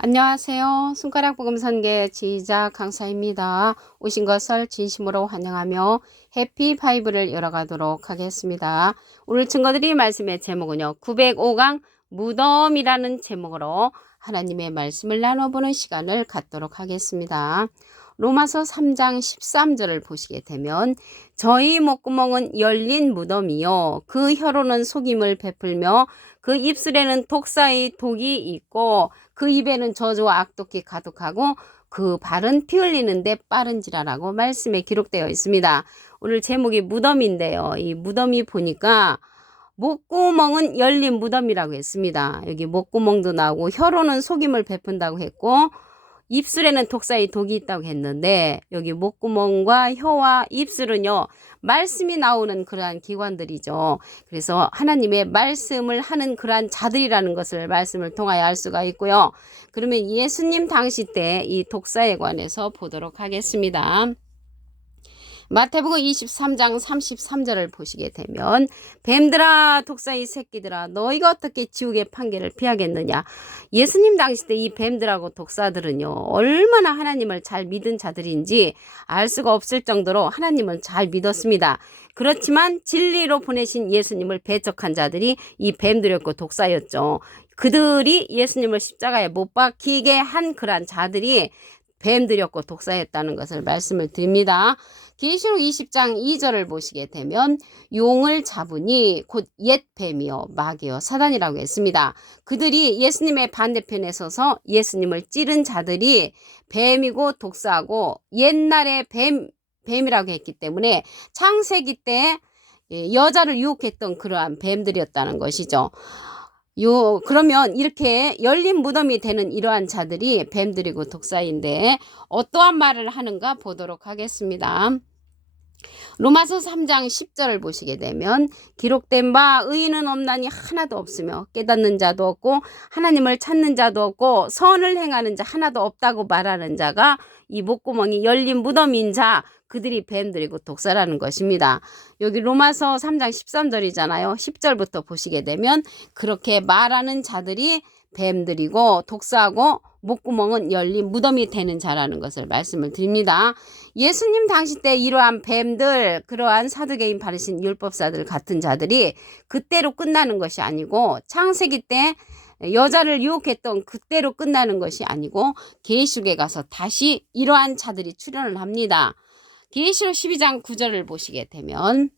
안녕하세요. 손가락 복음 선계 지휘자 강사입니다. 오신 것을 진심으로 환영하며 해피 바이블을 열어가도록 하겠습니다. 오늘 증거드릴 말씀의 제목은요. 905강 무덤이라는 제목으로 하나님의 말씀을 나눠보는 시간을 갖도록 하겠습니다. 로마서 3장 13절을 보시게 되면 저희 목구멍은 열린 무덤이요 그 혀로는 속임을 베풀며 그 입술에는 독사의 독이 있고 그 입에는 저주와 악독이 가득하고 그 발은 피 흘리는데 빠른지라라고 말씀에 기록되어 있습니다. 오늘 제목이 무덤인데요. 이 무덤이 보니까 목구멍은 열린 무덤이라고 했습니다. 여기 목구멍도 나오고 혀로는 속임을 베푼다고 했고 입술에는 독사의 독이 있다고 했는데 여기 목구멍과 혀와 입술은요 말씀이 나오는 그러한 기관들이죠. 그래서 하나님의 말씀을 하는 그러한 자들이라는 것을 말씀을 통하여 알 수가 있고요. 그러면 예수님 당시 때 이 독사에 관해서 보도록 하겠습니다. 마태복음 23장 33절을 보시게 되면 뱀들아 독사의 새끼들아 너희가 어떻게 지옥의 판결을 피하겠느냐. 예수님 당시 때 이 뱀들하고 독사들은요 얼마나 하나님을 잘 믿은 자들인지 알 수가 없을 정도로 하나님을 잘 믿었습니다. 그렇지만 진리로 보내신 예수님을 배척한 자들이 이 뱀들이었고 독사였죠. 그들이 예수님을 십자가에 못 박히게 한 그러한 자들이 뱀들이었고 독사였다는 것을 말씀을 드립니다. 계시록 20장 2절을 보시게 되면 용을 잡으니 곧 옛 뱀이요 마귀요 사단이라고 했습니다. 그들이 예수님의 반대편에 서서 예수님을 찌른 자들이 뱀이고 독사하고 옛날에 뱀이라고 했기 때문에 창세기 때 여자를 유혹했던 그러한 뱀들이었다는 것이죠. 그러면 이렇게 열린 무덤이 되는 이러한 자들이 뱀들이고 독사인데 어떠한 말을 하는가 보도록 하겠습니다. 로마서 3장 10절을 보시게 되면 기록된 바 의인은 없나니 하나도 없으며 깨닫는 자도 없고 하나님을 찾는 자도 없고 선을 행하는 자 하나도 없다고 말하는 자가 이 목구멍이 열린 무덤인 자 그들이 뱀들이고 독사라는 것입니다. 여기 로마서 3장 13절이잖아요. 10절부터 보시게 되면 그렇게 말하는 자들이 뱀들이고 독사하고 목구멍은 열린 무덤이 되는 자라는 것을 말씀을 드립니다. 예수님 당시 때 이러한 뱀들, 그러한 사두개인 바리새인 율법사들 같은 자들이 그때로 끝나는 것이 아니고 창세기 때 여자를 유혹했던 그때로 끝나는 것이 아니고 계시록에 가서 다시 이러한 자들이 출현을 합니다. 계시록 12장 9절을 보시게 되면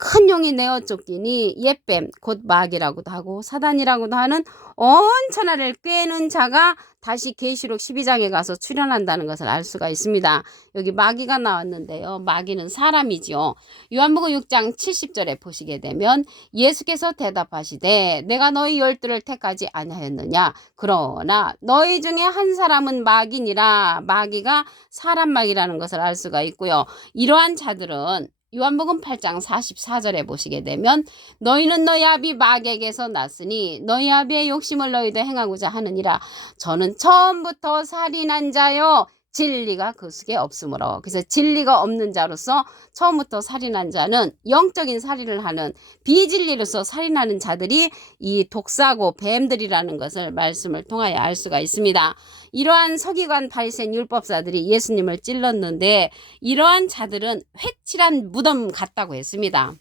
큰 용이 내어 쫓기니 옛뱀 곧 마귀라고도 하고 사단이라고도 하는 온 천하를 꿰는 자가 다시 계시록 12장에 가서 출현한다는 것을 알 수가 있습니다. 여기 마귀가 나왔는데요. 마귀는 사람이지요. 요한복음 6장 70절에 보시게 되면 예수께서 대답하시되 내가 너희 열두를 택하지 아니하였느냐. 그러나 너희 중에 한 사람은 마귀니라. 마귀가 사람 마귀라는 것을 알 수가 있고요. 이러한 자들은 요한복음 8장 44절에 보시게 되면 너희는 너희 아비 마귀에게서 났으니 너희 아비의 욕심을 너희도 행하고자 하느니라. 저는 처음부터 살인한 자요 진리가 그 속에 없으므로. 그래서 진리가 없는 자로서 처음부터 살인한 자는 영적인 살인을 하는 비진리로서 살인하는 자들이 이 독사고 뱀들이라는 것을 말씀을 통하여 알 수가 있습니다. 이러한 서기관 바리새인 율법사들이 예수님을 찔렀는데 이러한 자들은 회칠한 무덤 같다고 했습니다.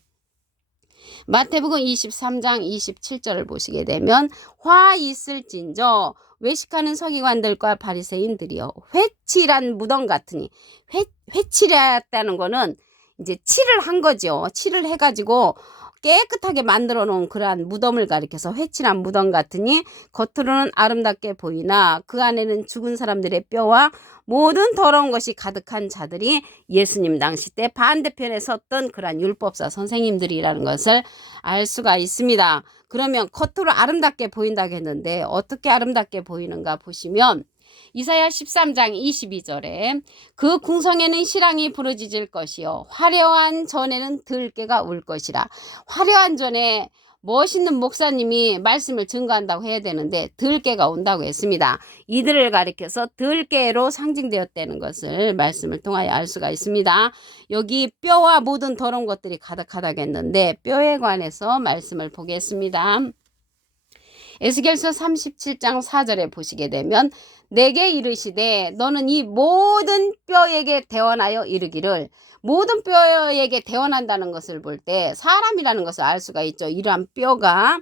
마태복음 23장 27절을 보시게 되면 화 있을진저 외식하는 서기관들과 바리새인들이요 회칠한 무덤 같으니 회칠했다는 거는 이제 칠을 한 거죠. 칠을 해가지고 깨끗하게 만들어 놓은 그러한 무덤을 가리켜서 회칠한 무덤 같으니 겉으로는 아름답게 보이나 그 안에는 죽은 사람들의 뼈와 모든 더러운 것이 가득한 자들이 예수님 당시 때 반대편에 섰던 그러한 율법사 선생님들이라는 것을 알 수가 있습니다. 그러면 겉으로 아름답게 보인다고 했는데 어떻게 아름답게 보이는가 보시면 이사야 13장 22절에 그 궁성에는 시랑이 부르짖을 것이요 화려한 전에는 들깨가 울 것이라. 화려한 전에 멋있는 목사님이 말씀을 증거한다고 해야 되는데 들깨가 온다고 했습니다. 이들을 가리켜서 들깨로 상징되었다는 것을 말씀을 통하여 알 수가 있습니다. 여기 뼈와 모든 더러운 것들이 가득하다고 했는데 뼈에 관해서 말씀을 보겠습니다. 에스겔서 37장 4절에 보시게 되면 내게 이르시되 너는 이 모든 뼈에게 대언하여 이르기를, 모든 뼈에게 대언한다는 것을 볼 때 사람이라는 것을 알 수가 있죠. 이러한 뼈가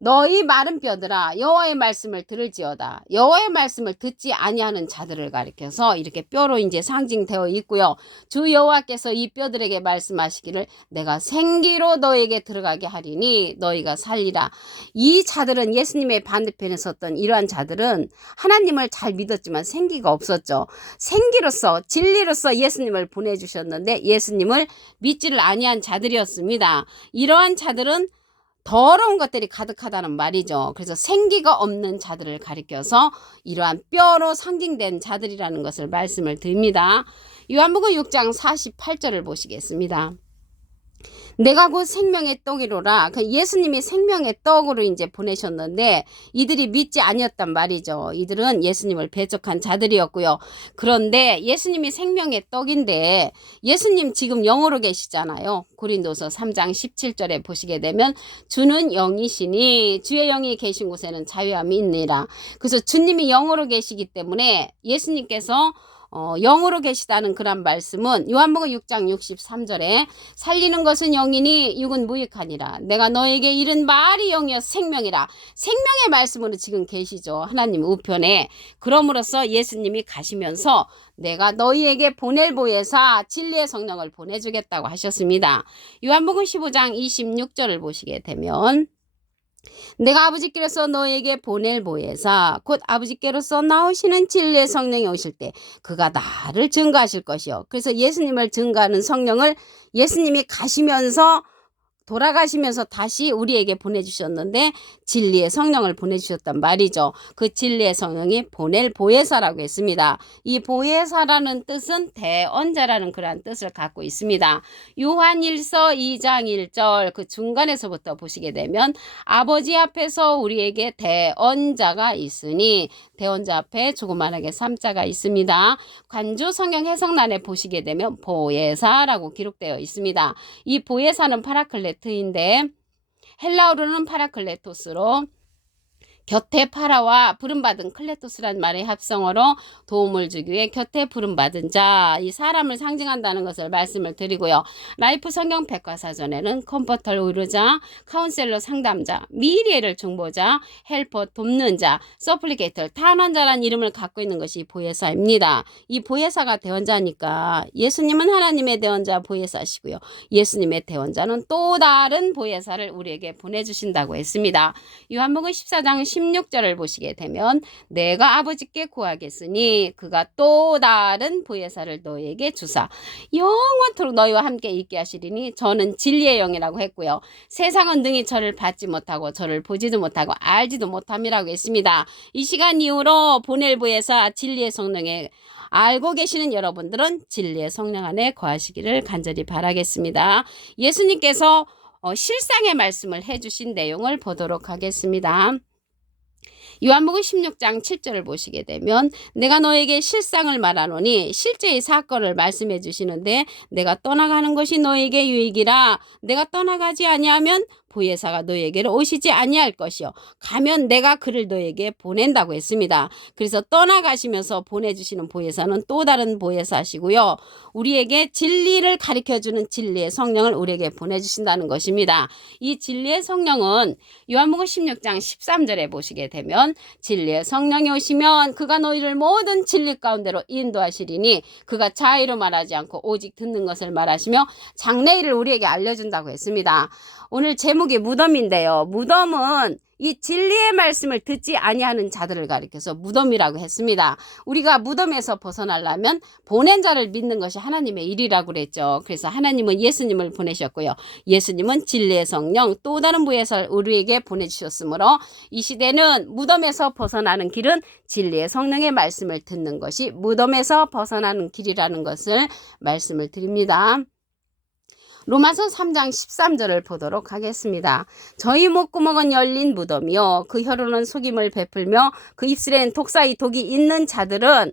너희 마른 뼈들아 여호와의 말씀을 들을지어다. 여호와의 말씀을 듣지 아니하는 자들을 가리켜서 이렇게 뼈로 이제 상징되어 있고요. 주 여호와께서 이 뼈들에게 말씀하시기를 내가 생기로 너에게 들어가게 하리니 너희가 살리라. 이 자들은 예수님의 반대편에 섰던 이러한 자들은 하나님을 잘 믿었지만 생기가 없었죠. 생기로서 진리로서 예수님을 보내주셨는데 예수님을 믿지를 아니한 자들이었습니다. 이러한 자들은 더러운 것들이 가득하다는 말이죠. 그래서 생기가 없는 자들을 가리켜서 이러한 뼈로 상징된 자들이라는 것을 말씀을 드립니다. 요한복음 6장 48절을 보시겠습니다. 내가 곧 생명의 떡이로라. 예수님이 생명의 떡으로 이제 보내셨는데 이들이 믿지 아니었단 말이죠. 이들은 예수님을 배척한 자들이었고요. 그런데 예수님이 생명의 떡인데 예수님 지금 영으로 계시잖아요. 고린도서 3장 17절에 보시게 되면 주는 영이시니 주의 영이 계신 곳에는 자유함이 있느니라. 그래서 주님이 영으로 계시기 때문에 예수님께서 영으로 계시다는 그런 말씀은 요한복음 6장 63절에 살리는 것은 영이니 육은 무익하니라. 내가 너에게 이른 말이 영이여 생명이라. 생명의 말씀으로 지금 계시죠. 하나님 우편에. 그럼으로써 예수님이 가시면서 내가 너희에게 보낼 보혜사 진리의 성령을 보내주겠다고 하셨습니다. 요한복음 15장 26절을 보시게 되면 내가 아버지께로서 너에게 보낼 보혜사 곧 아버지께로서 나오시는 진리의 성령이 오실 때 그가 나를 증거하실 것이요. 그래서 예수님을 증거하는 성령을 예수님이 가시면서 돌아가시면서 다시 우리에게 보내주셨는데 진리의 성령을 보내주셨단 말이죠. 그 진리의 성령이 보낼 보혜사라고 했습니다. 이 보혜사라는 뜻은 대언자라는 그러한 뜻을 갖고 있습니다. 요한일서 2장 1절 그 중간에서부터 보시게 되면 아버지 앞에서 우리에게 대언자가 있으니 대언자 앞에 조그만하게 3자가 있습니다. 관주 성경 해석란에 보시게 되면 보혜사라고 기록되어 있습니다. 이 보혜사는 파라클레트인데 헬라어로는 파라클레토스로 곁에 파라와 부름받은 클레토스란 말의 합성어로 도움을 주기 위해 곁에 부름받은 자, 이 사람을 상징한다는 것을 말씀을 드리고요. 라이프 성경 백과사전에는 컴포터를 의뢰자, 카운셀러 상담자, 미래를 중보자, 헬퍼 돕는 자, 서플리게이터 탄원자란 이름을 갖고 있는 것이 보혜사입니다. 이 보혜사가 대언자니까 예수님은 하나님의 대언자 보혜사시고요. 예수님의 대언자는 또 다른 보혜사를 우리에게 보내주신다고 했습니다. 요한복음 14장 16절을 보시게 되면 내가 아버지께 구하겠으니 그가 또 다른 보혜사를 너에게 주사 영원토록 너희와 함께 있게 하시리니 저는 진리의 영이라고 했고요. 세상은 능히 저를 받지 못하고 저를 보지도 못하고 알지도 못함이라고 했습니다. 이 시간 이후로 보낼 보혜사 진리의 성령에 알고 계시는 여러분들은 진리의 성령 안에 거하시기를 간절히 바라겠습니다. 예수님께서 실상의 말씀을 해주신 내용을 보도록 하겠습니다. 요한복음 16장 7절을 보시게 되면 내가 너에게 실상을 말하노니 실제의 사건을 말씀해 주시는데 내가 떠나가는 것이 너에게 유익이라. 내가 떠나가지 아니하면 보혜사가 너에게로 오시지 아니할 것이요 가면 내가 그를 너에게 보낸다고 했습니다. 그래서 떠나가시면서 보내주시는 보혜사는 또 다른 보혜사시고요. 우리에게 진리를 가르쳐주는 진리의 성령을 우리에게 보내주신다는 것입니다. 이 진리의 성령은 요한복음 16장 13절에 보시게 되면 진리의 성령이 오시면 그가 너희를 모든 진리 가운데로 인도하시리니 그가 자의로 말하지 않고 오직 듣는 것을 말하시며 장래일을 우리에게 알려준다고 했습니다. 오늘 제목이 무덤인데요. 무덤은 이 진리의 말씀을 듣지 아니하는 자들을 가리켜서 무덤이라고 했습니다. 우리가 무덤에서 벗어나려면 보낸 자를 믿는 것이 하나님의 일이라고 그랬죠. 그래서 하나님은 예수님을 보내셨고요. 예수님은 진리의 성령 또 다른 보혜사를 우리에게 보내주셨으므로 이 시대는 무덤에서 벗어나는 길은 진리의 성령의 말씀을 듣는 것이 무덤에서 벗어나는 길이라는 것을 말씀을 드립니다. 로마서 3장 13절을 보도록 하겠습니다. 저희 목구멍은 열린 무덤이요 그 혀로는 속임을 베풀며 그 입술에는 독사의 독이 있는 자들은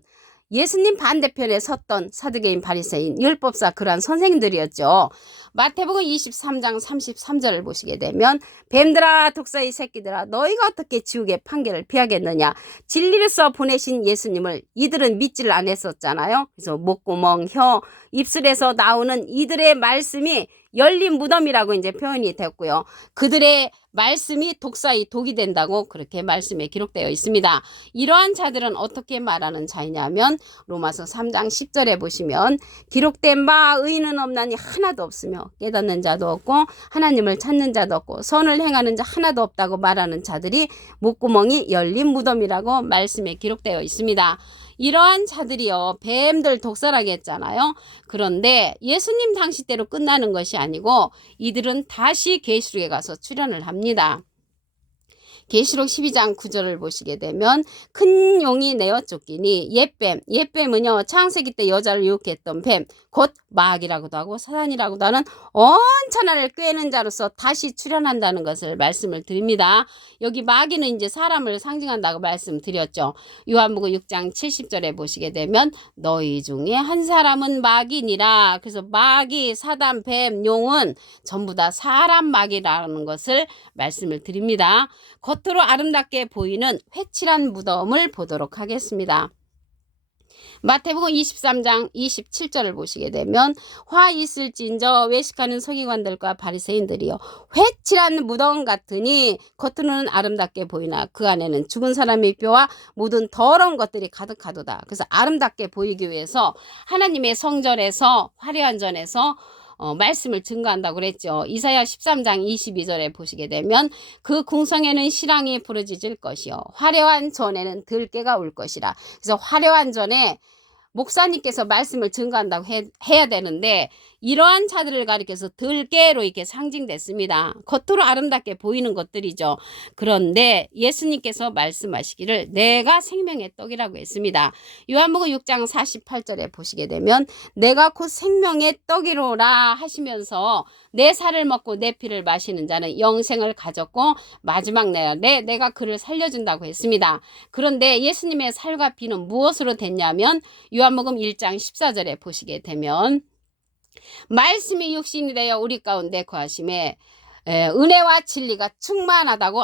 예수님 반대편에 섰던 사두개인 바리새인 율법사 그러한 선생님들이었죠. 마태복음 23장 33절을 보시게 되면 뱀들아 독사의 새끼들아 너희가 어떻게 지옥의 판결을 피하겠느냐. 진리로서 보내신 예수님을 이들은 믿지를 않았었잖아요. 그래서 목구멍, 혀, 입술에서 나오는 이들의 말씀이 열린 무덤이라고 이제 표현이 됐고요. 그들의 말씀이 독사의 독이 된다고 그렇게 말씀에 기록되어 있습니다. 이러한 자들은 어떻게 말하는 자이냐면 로마서 3장 10절에 보시면 기록된 바 의인은 없나니 하나도 없으며 깨닫는 자도 없고 하나님을 찾는 자도 없고 선을 행하는 자 하나도 없다고 말하는 자들이 목구멍이 열린 무덤이라고 말씀에 기록되어 있습니다. 이러한 자들이요 뱀들 독사라고 했잖아요. 그런데 예수님 당시대로 끝나는 것이 아니고 이들은 다시 계시록에 가서 출현을 합니다. 계시록 12장 9절을 보시게 되면 큰 용이 내어 쫓기니 옛뱀은요 창세기 때 여자를 유혹했던 뱀 곧 마귀라고도 하고 사단이라고도 하는 온천하를 꿰는 자로서 다시 출현한다는 것을 말씀을 드립니다. 여기 마귀는 이제 사람을 상징한다고 말씀드렸죠. 요한복음 6장 70절에 보시게 되면 너희 중에 한 사람은 마귀니라. 그래서 마귀, 사단, 뱀, 용은 전부 다 사람 마귀라는 것을 말씀을 드립니다. 겉으로 아름답게 보이는 회칠한 무덤을 보도록 하겠습니다. 마태복음 23장 27절을 보시게 되면 화 있을진저 외식하는 서기관들과 바리새인들이요 회칠한 무덤 같으니 겉으로는 아름답게 보이나 그 안에는 죽은 사람의 뼈와 모든 더러운 것들이 가득하도다. 그래서 아름답게 보이기 위해서 하나님의 성전에서 화려한 전에서 말씀을 증거한다고 그랬죠. 이사야 13장 22절에 보시게 되면 그 궁성에는 시랑이 부르짖을 것이요 화려한 전에는 들깨가 올 것이라. 그래서 화려한 전에 목사님께서 말씀을 증거한다고 해야 되는데 이러한 자들을 가리켜서 들깨로 이렇게 상징됐습니다. 겉으로 아름답게 보이는 것들이죠. 그런데 예수님께서 말씀하시기를 내가 생명의 떡이라고 했습니다. 요한복음 6장 48절에 보시게 되면 내가 곧 생명의 떡이로라 하시면서 내 살을 먹고 내 피를 마시는 자는 영생을 가졌고 마지막 날에 내가 그를 살려준다고 했습니다. 그런데 예수님의 살과 피는 무엇으로 됐냐면 요한복음 1장 14절에 보시게 되면 말씀이 육신이 되어 우리 가운데 거하심에 은혜와 진리가 충만하다고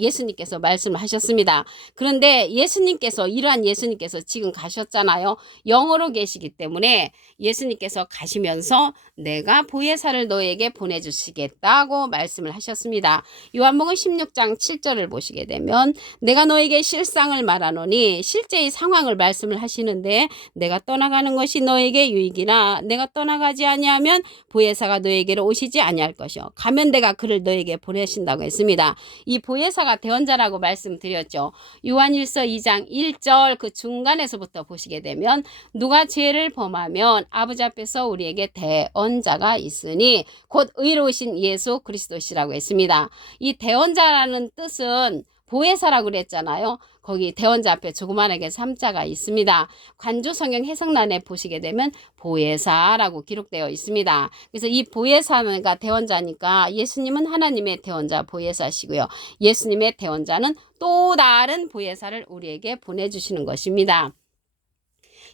예수님께서 말씀을 하셨습니다. 그런데 이러한 예수님께서 지금 가셨잖아요. 영으로 계시기 때문에 예수님께서 가시면서 내가 보혜사를 너에게 보내주시겠다고 말씀을 하셨습니다. 요한복음 16장 7절을 보시게 되면 내가 너에게 실상을 말하노니 실제의 상황을 말씀을 하시는데 내가 떠나가는 것이 너에게 유익이나 내가 떠나가지 아니하면 보혜사가 너에게로 오시지 아니할 것이요 가면 내가 그를 너에게 보내신다고 했습니다. 이 보혜사가 대언자라고 말씀드렸죠. 요한일서 2장 1절 그 중간에서부터 보시게 되면 누가 죄를 범하면 아버지 앞에서 우리에게 대언자가 있으니 곧 의로우신 예수 그리스도시라고 했습니다. 이 대언자라는 뜻은 보혜사라고 그랬잖아요. 거기 대언자 앞에 조그만하게 3자가 있습니다. 관조성경 해석란에 보시게 되면 보혜사라고 기록되어 있습니다. 그래서 이 보혜사가 대언자니까 예수님은 하나님의 대언자 보혜사시고요. 예수님의 대언자는 또 다른 보혜사를 우리에게 보내주시는 것입니다.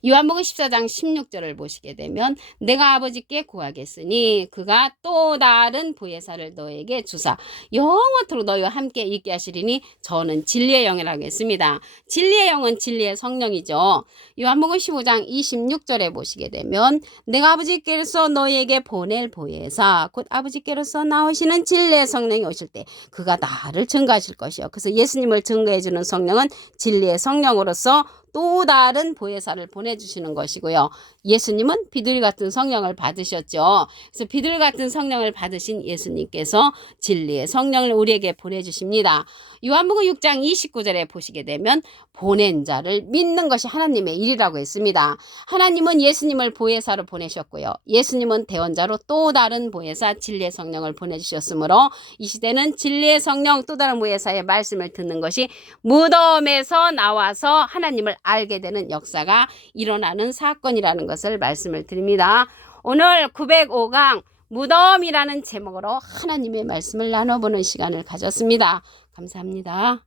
요한복음 14장 16절을 보시게 되면 내가 아버지께 구하겠으니 그가 또 다른 보혜사를 너에게 주사 영원토록 너희와 함께 있게 하시리니 저는 진리의 영이라고 했습니다. 진리의 영은 진리의 성령이죠. 요한복음 15장 26절에 보시게 되면 내가 아버지께로서 너희에게 보낼 보혜사 곧 아버지께로서 나오시는 진리의 성령이 오실 때 그가 나를 증거하실 것이요. 그래서 예수님을 증거해 주는 성령은 진리의 성령으로서 또 다른 보혜사를 보내주시는 것이고요. 예수님은 비둘기 같은 성령을 받으셨죠. 그래서 비둘기 같은 성령을 받으신 예수님께서 진리의 성령을 우리에게 보내주십니다. 요한복음 6장 29절에 보시게 되면 보낸 자를 믿는 것이 하나님의 일이라고 했습니다. 하나님은 예수님을 보혜사로 보내셨고요. 예수님은 대언자로 또 다른 보혜사 진리의 성령을 보내주셨으므로 이 시대는 진리의 성령 또 다른 보혜사의 말씀을 듣는 것이 무덤에서 나와서 하나님을 알게 되는 역사가 일어나는 사건이라는 것을 말씀을 드립니다. 오늘 905강 무덤이라는 제목으로 하나님의 말씀을 나눠보는 시간을 가졌습니다. 감사합니다.